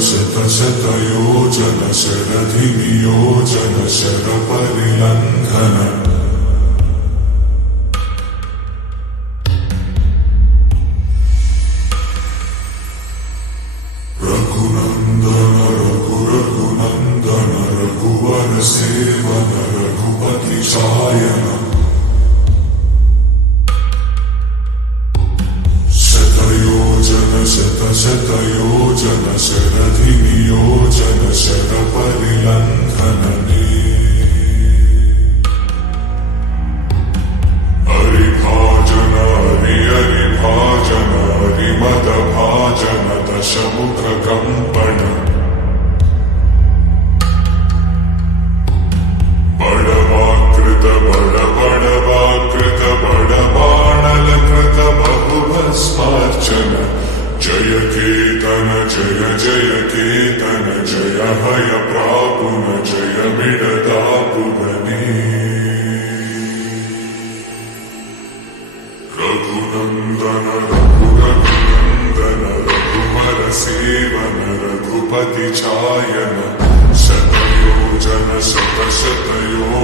शतशतयोजन शरधिनियोजन शरपरिलङ्घन रघुनन्दन रघुनन्दन रघुवर seven Raghupati चायन शतशतयोजन शरधिनियोजन शरपरिलङ्घनने हरिभाजन हरिभाजन हरिमदभाजन दशमुखकम्पण बडवाकृत बडवाकृत बडबाणलकृत बहुभस्मार्चन जय केतन जय जय केतन जय हय प्रापुन जय मिडदापुगने रघुनन्दन रघुनन्दन रघुवर सेवन रघुपति चायन शतयोजन शतशतयोजन